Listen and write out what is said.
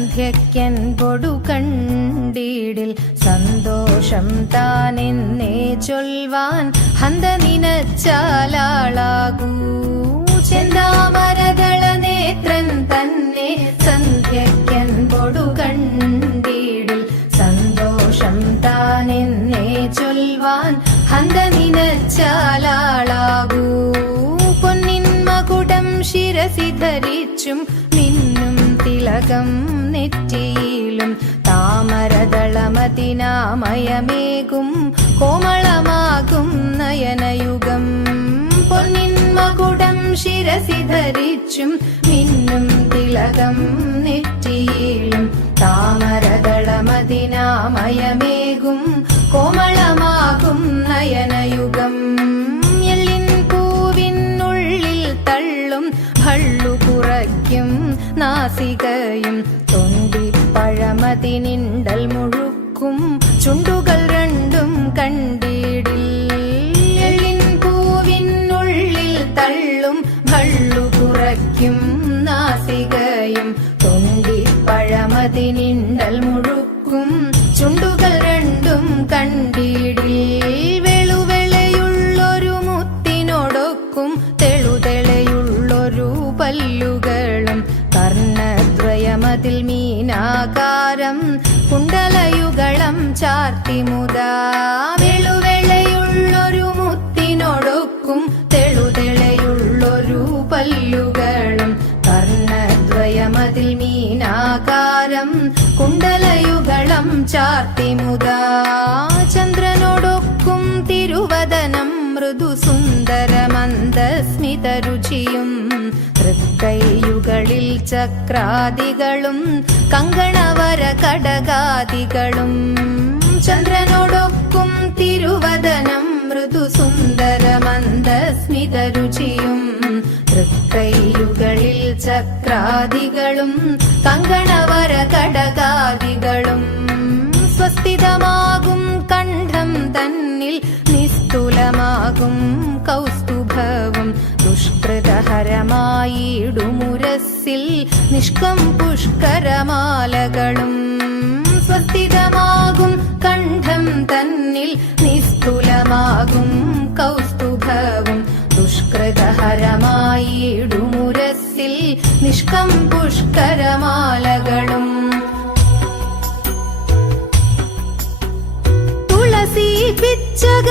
സന്ധ്യയ്ക്കൻപൊടു കണ്ടീടിൽ സന്തോഷം താനെന്നേ ചൊൽവാൻ ഹന്ത നിനച്ചാലാളാകൂ. ചെന്താമരദള നേത്രൻ തന്നെ സന്ധ്യയ്ക്കൻപൊടു കണ്ടീടിൽ സന്തോഷം താനെന്നേ ചൊൽവാൻ ഹന്ത നിനച്ചാലാളാകൂ. പൊന്നിൻ മകുടം ശിരസി ധരിച്ചും മിന്നും തിലകം നെറ്റിയിലും താമരദളമതിനാമയമേകും കോമളമാകും നയനയുഗം. പൊന്നിൻ മകുടം ശിരസി ധരിച്ചും മിന്നും തിലകം നെറ്റിയിലും താമരദളമതിനാമയമേകും കോമളമാകും നയനയുഗം. എല്ലിൻ പൂവിനുള്ളിൽ തള്ളും ഭള്ളു കുറയ്ക്കും നാസികയും തൊണ്ടിപ്പഴമതിനിണ്ടൽ മുഴുക്കും ചുണ്ടുകളൊക്കും ചുണ്ടുകൾ രണ്ടും കണ്ടിടിൽ എള്ളിൻ പൂവിനുള്ളിൽ തള്ളും ഭള്ളു കുറയ്ക്കും നാസികയും തൊണ്ടിപ്പഴമതിനിണ്ടൽ മുഴുക്കും ചുണ്ടുകൾ രണ്ടും കണ്ടിടിൽ വെളുവെളയുള്ളൊരു മുത്തിനോടൊക്കും തെളുതെളയുള്ളൊരു പല്ലുകളും കർണദ്വയമതിൽ മീനാകാരം കുണ്ടലയുഗളം ചാർത്തി മുതാ വെളുവെളയുള്ളൊരു മുത്തിനോടൊക്കും തെളുതെളയുള്ളൊരു പല്ലുകളും കർണദ്വയമതിൽ മീനാകാരം കുണ്ടലയുഗളം ചാർത്തി മുതാ ചന്ദ്രനോടൊക്കും തിരുവദനം മൃദുസുന്ദരമന്ദസ്മിതരുചിയും തൃക്കൈയുകളിൽ ചക്രാദികളും കങ്കണവര കടകാദികളും ചന്ദ്രനോടൊക്കും തിരുവദനം മൃദുസുന്ദരമന്ദസ്മിതരുചിയും തൃക്കൈയുകളിൽ ചക്രാദികളും കങ്കണവര കടകാദികളും സ്വസ്ഥിതമാകും കണ്ഠം തന്നിൽ നിസ്തുലമാകും കൗസ്തുഭവും ദുഷ്കൃതഹരമായിടുമുരസ്സിൽ നിഷ്കം പുഷ്കരമാലകളും സ്വസ്ഥിതമാകും കണ്ഠം തന്നിൽ നിസ്തുലമാകും കൗസ്തുഭവും ദുഷ്കൃതഹരമായിടുമുരസ്സിൽ നിഷ്കം പുഷ്കരമാലകളും തുളസി പിച്ചക